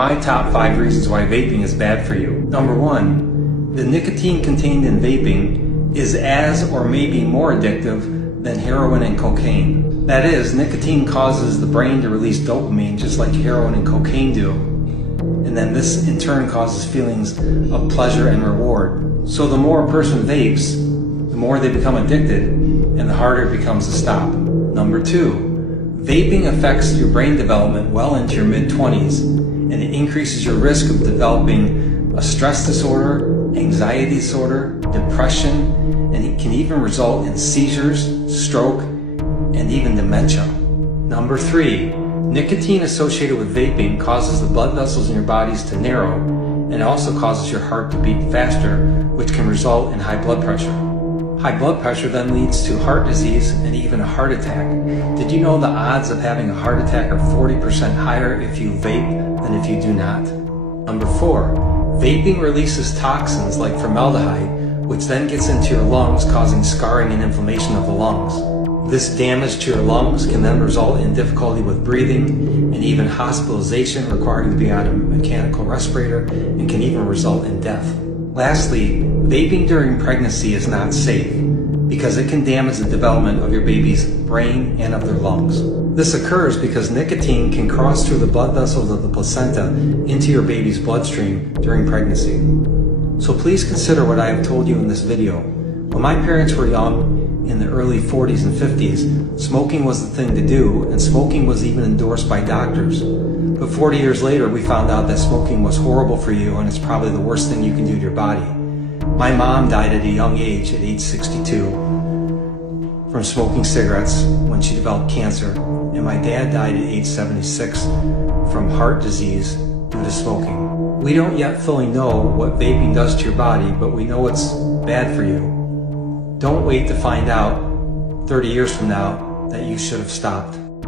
My top 5 reasons why vaping is bad for you. Number 1, the nicotine contained in vaping is as or maybe more addictive than heroin and cocaine. That is, nicotine causes the brain to release dopamine just like heroin and cocaine do. And then this in turn causes feelings of pleasure and reward. So the more a person vapes, the more they become addicted and the harder it becomes to stop. Number 2, vaping affects your brain development well into your mid-20s. And it increases your risk of developing a stress disorder, anxiety disorder, depression, and it can even result in seizures, stroke, and even dementia. Number 3, nicotine associated with vaping causes the blood vessels in your bodies to narrow, and it also causes your heart to beat faster, which can result in high blood pressure. High blood pressure then leads to heart disease and even a heart attack. Did you know the odds of having a heart attack are 40% higher if you vape than if you do not? Number 4, vaping releases toxins like formaldehyde, which then gets into your lungs, causing scarring and inflammation of the lungs. This damage to your lungs can then result in difficulty with breathing and even hospitalization, requiring to be on a mechanical respirator, and can even result in death. Lastly, vaping during pregnancy is not safe because it can damage the development of your baby's brain and of their lungs. This occurs because nicotine can cross through the blood vessels of the placenta into your baby's bloodstream during pregnancy. So please consider what I have told you in this video. When my parents were young, in the early 40s and 50s, smoking was the thing to do, and smoking was even endorsed by doctors. But 40 years later, we found out that smoking was horrible for you, and it's probably the worst thing you can do to your body. My mom died at a young age, at age 62, from smoking cigarettes when she developed cancer, and my dad died at age 76 from heart disease due to smoking. We don't yet fully know what vaping does to your body, but we know it's bad for you. Don't wait to find out 30 years from now that you should have stopped.